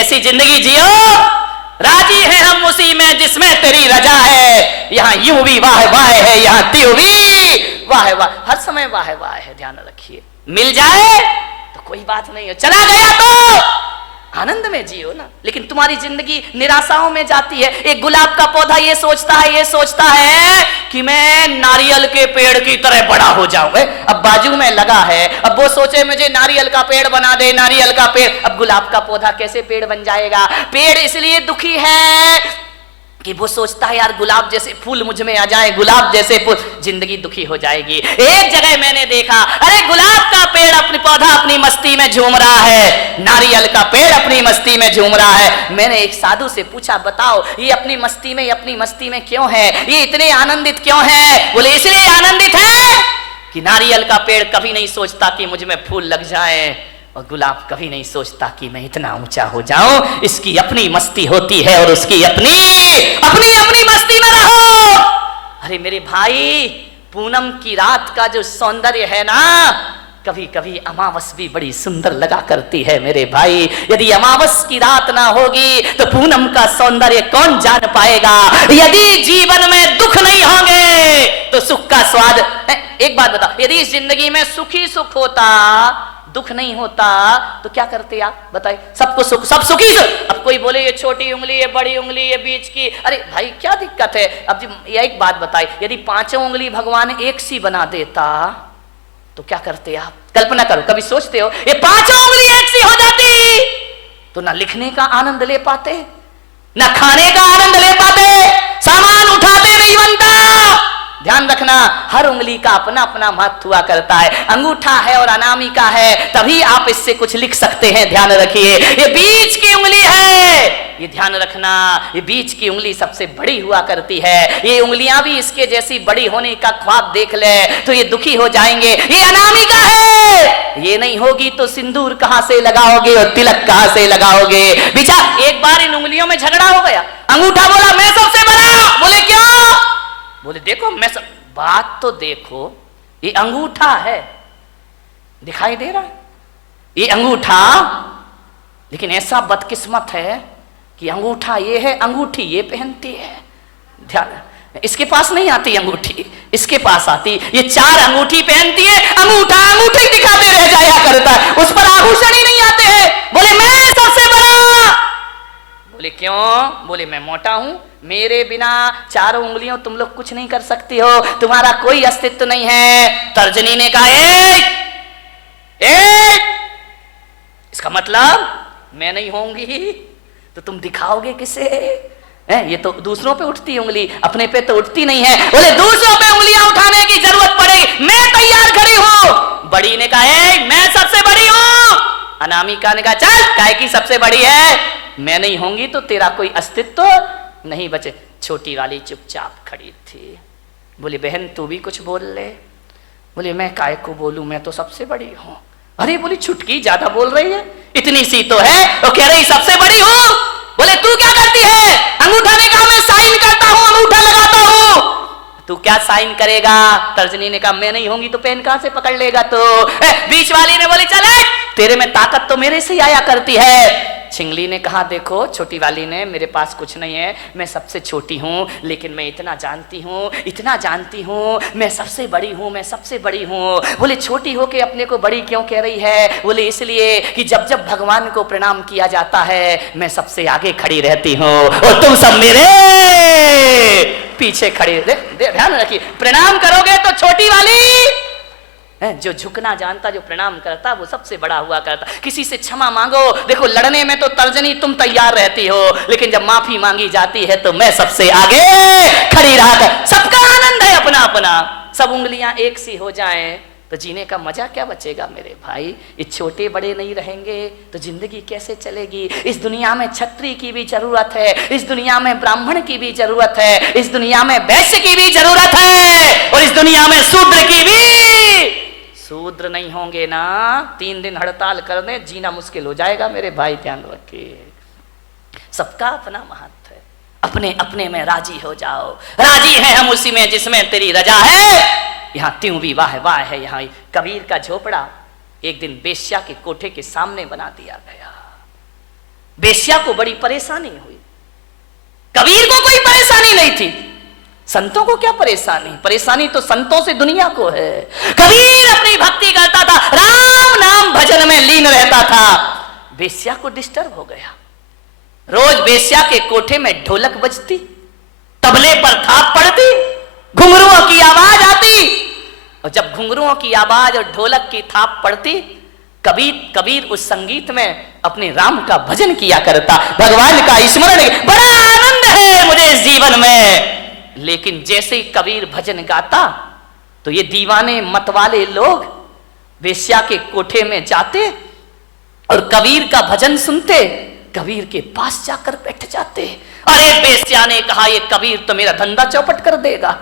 ऐसी जिंदगी जियो, राजी है हम उसी में जिसमें तेरी रजा है। यहाँ यूं भी वाह वाह है, यहाँ त्यों भी वाह वाह, हर समय वाह वाह है। ध्यान रखिए, मिल जाए तो कोई बात नहीं हो, चला गया तो आनंद में जियो ना। लेकिन तुम्हारी जिंदगी निराशाओं में जाती है। एक गुलाब का पौधा ये सोचता है कि मैं नारियल के पेड़ की तरह बड़ा हो जाऊं। अब बाजू में लगा है, अब वो सोचे मुझे नारियल का पेड़ बना दे, नारियल का पेड़। अब गुलाब का पौधा कैसे पेड़ बन जाएगा? पेड़ इसलिए दुखी है कि वो सोचता है यार गुलाब जैसे फूल मुझ में आ जाए, गुलाब जैसे फूल, जिंदगी दुखी हो जाएगी। एक जगह मैंने देखा, अरे गुलाब का पेड़ अपनी पौधा अपनी मस्ती में झूम रहा है, नारियल का पेड़ अपनी मस्ती में झूम रहा है। मैंने एक साधु से पूछा, बताओ ये अपनी मस्ती में क्यों है, ये इतने आनंदित क्यों है? बोले इसलिए आनंदित है कि नारियल का पेड़ कभी नहीं सोचता कि मुझ में फूल लग जाए, और गुलाब कभी नहीं सोचता कि मैं इतना ऊंचा हो जाऊं। इसकी अपनी मस्ती होती है और उसकी अपनी मस्ती में रहो। अरे मेरे भाई, पूनम की रात का जो सौंदर्य है ना, कभी कभी अमावस भी बड़ी सुंदर लगा करती है मेरे भाई। यदि अमावस की रात ना होगी तो पूनम का सौंदर्य कौन जान पाएगा? यदि जीवन में दुख नहीं होंगे तो सुख का स्वाद। एक बात बताओ, यदि इस जिंदगी में सुखी सुख होता, दुख नहीं होता, तो क्या करते आप बताइए? सबको सुख, सब सुखी। अब कोई बोले ये छोटी उंगली, ये बड़ी उंगली, ये बीच की, अरे भाई क्या दिक्कत है? अब ये एक बात बताइए, यदि पांचों उंगली भगवान एक सी बना देता तो क्या करते आप? कल्पना करो, कभी सोचते हो ये पांचों उंगली एक सी हो जाती तो ना लिखने का आनंद ले पाते, ना खाने का आनंद ले पाते, सामान उठाते नहीं बनता। ध्यान रखना, हर उंगली का अपना अपना महत्व हुआ करता है। अंगूठा है और अनामिका है, तभी आप इससे कुछ लिख सकते हैं। ध्यान रखिए, ये बीच की उंगली है, ये ध्यान रखना, ये बीच की उंगली सबसे बड़ी हुआ करती है। ये उंगलियां भी इसके जैसी बड़ी होने का ख्वाब देख ले तो ये दुखी हो जाएंगे। ये अनामिका है, ये नहीं होगी तो सिंदूर कहां से लगाओगे और तिलक कहां से लगाओगे? बिचा एक बार इन उंगलियों में झगड़ा हो गया। अंगूठा बोला मैं सबसे बड़ा। बोले क्यों? बोले देखो मैं सब। बात तो देखो, ये अंगूठा है, दिखाई दे रहा है ये अंगूठा, लेकिन ऐसा बदकिस्मत है कि अंगूठा ये है, अंगूठी ये पहनती है। ध्यान, इसके पास नहीं आती अंगूठी, इसके पास आती। ये चार अंगूठी पहनती है, अंगूठी दिखाते रह जाया करता है, उस पर आभूषण ही नहीं आते हैं। बोले मैं सबसे बड़ा। बोले क्यों? बोले मैं मोटा हूं, मेरे बिना चारों उंगलियों तुम लोग कुछ नहीं कर सकती हो, तुम्हारा कोई अस्तित्व नहीं है। तर्जनी ने कहा एक, इसका मतलब मैं नहीं होंगी तो तुम दिखाओगे किसे? ये तो दूसरों पे उठती उंगली, अपने पे तो उठती नहीं है। बोले दूसरों पे उंगलियां उठाने की जरूरत पड़ेगी, मैं तैयार खड़ी हूं। बड़ी ने कहा मैं सबसे बड़ी हूं। अनामिका ने कहा चल, काय की सबसे बड़ी है, मैं नहीं होंगी तो तेरा कोई अस्तित्व नहीं बचे। छोटी वाली चुपचाप खड़ी थी। बोली बहन तू भी कुछ बोल ले। बोले मैं काय को बोलूं, मैं तो सबसे बड़ी हूं। अरे बोली छुटकी ज्यादा बोल रही है, इतनी सी तो है, तो कह रही सबसे बड़ी हूं। बोले तू क्या करती है? अंगूठा ने कहा मैं साइन करता हूं, अंगूठा लगाता हूं। तू क्या साइन करेगा? तर्जनी ने कहा मैं नहीं होंगी तो पेन कहां से पकड़ लेगा? तो बीच वाली ने बोली चल तेरे में ताकत तो मेरे से ही आया करती है। छिंगली ने कहा देखो, छोटी वाली ने, मेरे पास कुछ नहीं है, मैं सबसे छोटी हूँ, लेकिन मैं इतना जानती हूँ, मैं सबसे बड़ी हूँ, मैं सबसे बड़ी हूँ। बोले छोटी हो के अपने को बड़ी क्यों कह रही है? बोले इसलिए कि जब जब भगवान को प्रणाम किया जाता है मैं सबसे आगे खड़ी रहती हूँ और तुम सब मेरे पीछे खड़े। ध्यान रखिए, प्रणाम करोगे तो छोटी वाली, जो झुकना जानता, जो प्रणाम करता, वो सबसे बड़ा हुआ करता। किसी से क्षमा मांगो, देखो लड़ने में तो तर्जनी तुम तैयार रहती हो, लेकिन जब माफी मांगी जाती है तो मैं सबसे आगे खड़ी रहा कर। सबका आनंद है अपना अपना। सब उंगलियां एक सी हो जाएं तो जीने का मजा क्या बचेगा मेरे भाई? ये छोटे बड़े नहीं रहेंगे तो जिंदगी कैसे चलेगी? इस दुनिया में क्षत्रिय की भी जरूरत है, इस दुनिया में ब्राह्मण की भी जरूरत है, इस दुनिया में वैश्य की भी जरूरत है, और इस दुनिया में शूद्र की भी। शूद्र नहीं होंगे ना, 3 दिन हड़ताल कर दे, जीना मुश्किल हो जाएगा मेरे भाई। ध्यान रखिए, सबका अपना महत्व है, अपने अपने में राजी हो जाओ। राजी है हम उसी में जिसमें तेरी रजा है। यहाँ त्यों भी वाह वाह है। यहाँ कबीर का झोपड़ा एक दिन बेश्या के कोठे के सामने बना दिया गया। वेश्या को बड़ी परेशानी हुई। कबीर को कोई परेशानी नहीं थी, संतों को क्या परेशानी? परेशानी तो संतों से दुनिया को है। कबीर अपनी भक्ति करता था, राम नाम भजन में लीन रहता था, वेश्या को डिस्टर्ब हो गया। रोज वेश्या के कोठे में ढोलक बजती, तबले पर थाप पड़ती, घुंघरुओं की आवाज आती, और जब घुंघरुओं की आवाज और ढोलक की थाप पड़ती, कबीर उस संगीत में अपने राम का भजन किया करता, भगवान का स्मरण। बड़ा आनंद है मुझे इस जीवन में। लेकिन जैसे ही कबीर भजन गाता तो ये दीवाने मतवाले लोग वेश्या के कोठे में जाते और कबीर का भजन सुनते, कबीर के पास जाकर बैठ जाते। अरे वेश्या ने कहा, ये कबीर तो मेरा धंधा चौपट कर देगा।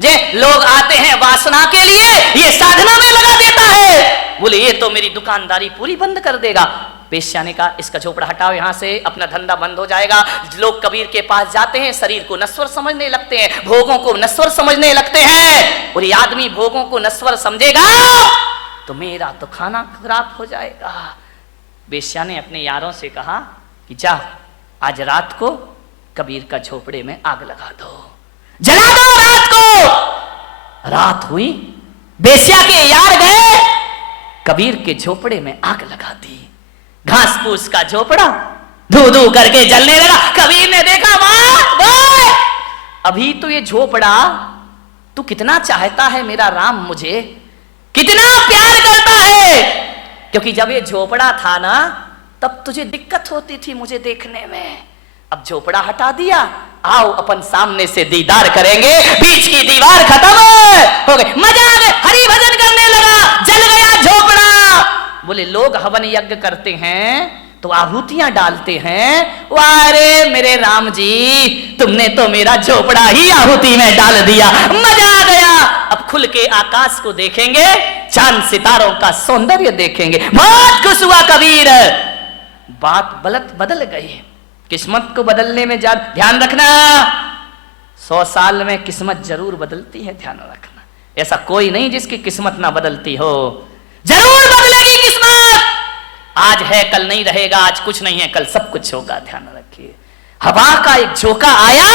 जे लोग आते हैं वासना के लिए, ये साधना में लगा देता है। बोले ये तो मेरी दुकानदारी पूरी बंद कर देगा। वेश्या ने कहा, इसका झोपड़ा हटाओ यहां से, अपना धंधा बंद हो जाएगा। लोग कबीर के पास जाते हैं, शरीर को नश्वर समझने लगते हैं, भोगों को नश्वर समझने लगते हैं। और ये आदमी भोगों को नश्वर समझेगा तो मेरा तो खाना खराब हो जाएगा। वेश्या ने अपने यारों से कहा कि जा, आज रात को कबीर का झोपड़े में आग लगा दो, जला दो रात को। रात हुई, वेश्या के यार गए, कबीर के झोपड़े में आग लगा दी। घास फूस का झोपड़ा धू धू करके जलने लगा। कबीर ने देखा, वाह, अभी तो ये झोपड़ा तू कितना चाहता है मेरा राम, मुझे कितना प्यार करता है, क्योंकि जब ये झोपड़ा था ना तब तुझे दिक्कत होती थी मुझे देखने में। अब झोपड़ा हटा दिया, आओ अपन सामने से दीदार करेंगे। बीच की दीवार खत्म हो गई, मजा आ गया, हरि भजन करने लगा, जल गया झोपड़ा। बोले लोग हवन यज्ञ करते हैं तो आहुतियां डालते हैं, वारे मेरे राम जी, तुमने तो मेरा झोपड़ा ही आहुति में डाल दिया, मजा आ गया। अब खुल के आकाश को देखेंगे, चांद सितारों का सौंदर्य देखेंगे। बहुत खुश हुआ कबीर। बात बदल गई। किस्मत को बदलने में ध्यान रखना, 100 साल में किस्मत जरूर बदलती है, ध्यान रखना। ऐसा कोई नहीं जिसकी किस्मत ना बदलती हो, जरूर बदलेगी किस्मत। आज है कल नहीं रहेगा, आज कुछ नहीं है कल सब कुछ होगा, ध्यान रखिए। हवा का एक झोंका आया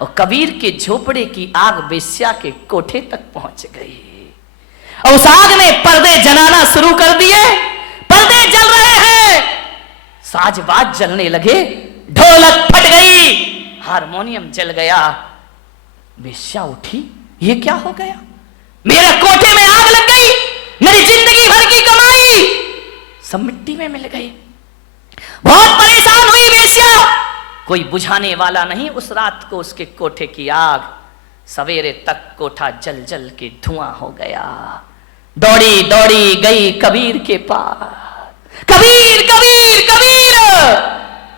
और कबीर के झोपड़े की आग वेश्या के कोठे तक पहुंच गई। और उस आग ने पर्दे जलाना शुरू कर दिए, पर्दे जल रहे हैं, साजबाज जलने लगे, ढोलक फट गई, हारमोनियम जल गया। वेश्या उठी, ये क्या हो गया, मेरे कोठे में आग लग गई, मेरी जिंदगी भर की कमाई सब मिट्टी में मिल गई। बहुत परेशान हुई वेश्या, कोई बुझाने वाला नहीं उस रात को उसके कोठे की आग। सवेरे तक कोठा जल जल के धुआं हो गया। दौड़ी दौड़ी गई कबीर के पास, कबीर कबीर कबीर।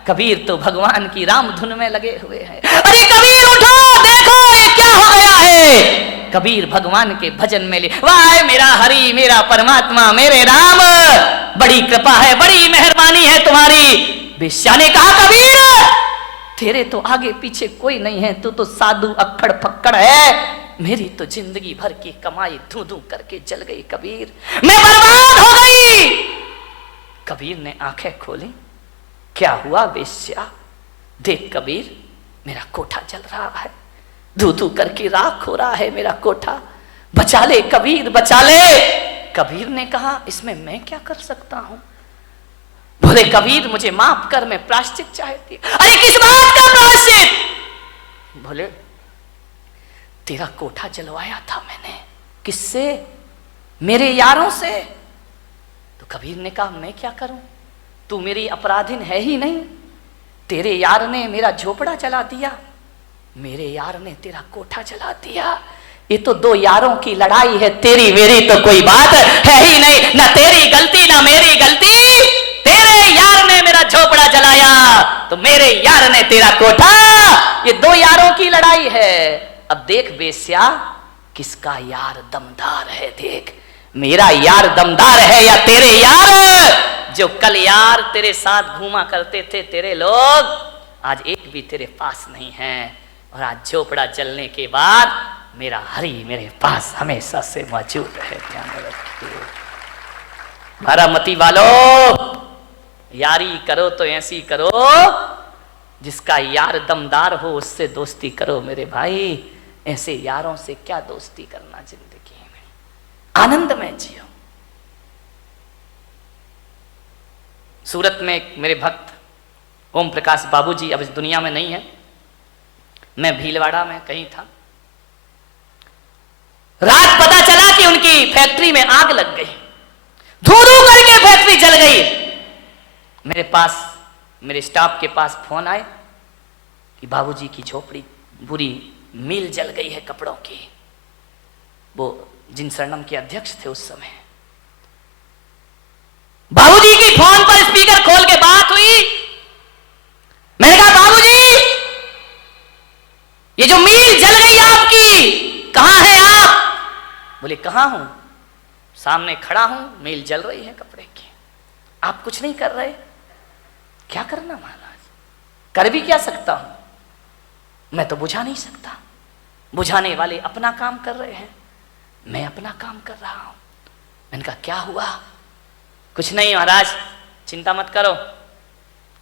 कबीर तो भगवान की राम धुन में लगे हुए हैं। अरे कबीर उठो, देखो ये क्या हो गया है। कबीर भगवान के भजन में ले, वाह मेरा हरि, मेरा परमात्मा, मेरे राम, बड़ी कृपा है, बड़ी मेहरबानी है तुम्हारी। वेश्या ने कहा, कबीर तेरे तो आगे पीछे कोई नहीं है, तू तो साधु अक्खड़ फक्कड़ है, मेरी तो जिंदगी भर की कमाई धू धू करके जल गई कबीर, मैं बर्बाद हो गई। कबीर ने आंखें खोली, क्या हुआ वेश्या, देख कबीर मेरा कोठा जल रहा है, धू धू करके राख हो रहा है मेरा कोठा, बचा ले कबीर बचा ले। कबीर ने कहा, इसमें मैं क्या कर सकता हूं। बोले कबीर मुझे माफ कर, मैं प्रायश्चित चाहती। अरे किस बात का प्रायश्चित। बोले तेरा कोठा जलवाया था मैंने, किससे, मेरे यारों से। तो कबीर ने कहा मैं क्या करूं, तू मेरी अपराधिन है ही नहीं, तेरे यार ने मेरा झोपड़ा जला दिया, मेरे यार ने तेरा कोठा जला दिया, ये तो दो यारों की लड़ाई है, तेरी मेरी तो कोई बात है ही नहीं, ना तेरी गलती ना मेरी गलती, तेरे यार ने मेरा झोपड़ा जलाया तो मेरे यार ने तेरा कोठा, ये दो यारों की लड़ाई है। अब देख बेस्या किसका यार दमदार है, देख मेरा यार दमदार है या तेरे यार। जो कल यार तेरे साथ घूमा करते थे तेरे लोग, आज एक भी तेरे पास नहीं है, और आज झोपड़ा जलने के बाद मेरा हरि मेरे पास हमेशा से मौजूद है। ध्यान रखिए बारामती वालों, यारी करो तो ऐसी करो, जिसका यार दमदार हो उससे दोस्ती करो मेरे भाई। ऐसे यारों से क्या दोस्ती करना जिंदगी में, आनंद में जियो। सूरत में एक मेरे भक्त ओम प्रकाश बाबूजी अब इस दुनिया में नहीं है, मैं भीलवाड़ा में कहीं था, रात पता चला कि उनकी फैक्ट्री में आग लग गई, धू धू करके फैक्ट्री जल गई। मेरे पास, मेरे स्टाफ के पास फोन आए कि बाबूजी की झोपड़ी बुरी, मिल जल गई है कपड़ों की। वो जिन शरणम के अध्यक्ष थे उस समय, बाबूजी की फोन पर स्पीकर खोल के बात हुई। मैंने कहा बाबूजी ये जो मिल जल गई आपकी, कहां है आप? बोले कहां हूं, सामने खड़ा हूं, मिल जल रही है कपड़े की, आप कुछ नहीं कर रहे। क्या करना महाराज, कर भी क्या सकता हूं, मैं तो बुझा नहीं सकता। बुझाने वाले अपना काम कर रहे हैं, मैं अपना काम कर रहा हूं। मैंने कहा क्या हुआ? कुछ नहीं महाराज, चिंता मत करो,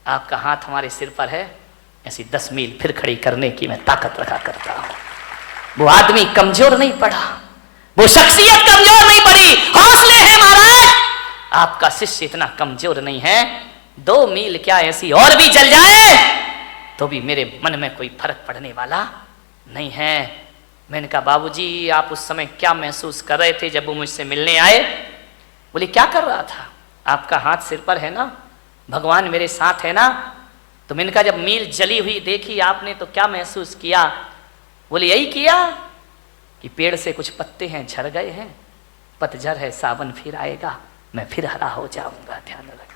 आपका हाथ हमारे सिर पर है, ऐसी 10 मील फिर खड़ी करने की मैं ताकत रखा करता हूं। वो आदमी कमजोर नहीं पड़ा, वो शख्सियत कमजोर नहीं पड़ी, हौसले हैं महाराज। आपका शिष्य इतना कमजोर नहीं है, 2 मील क्या ऐसी और भी जल जाए तो भी मेरे मन में कोई फर्क पड़ने वाला नहीं है। मैंने कहा बाबूजी आप उस समय क्या महसूस कर रहे थे जब वो मुझसे मिलने आए? बोले क्या कर रहा था, आपका हाथ सिर पर है ना, भगवान मेरे साथ है ना। तो मैंने कहा जब मील जली हुई देखी आपने तो क्या महसूस किया? बोले यही किया कि पेड़ से कुछ पत्ते हैं झड़ गए हैं, पतझड़ है, सावन फिर आएगा, मैं फिर हरा हो जाऊंगा। ध्यान रख,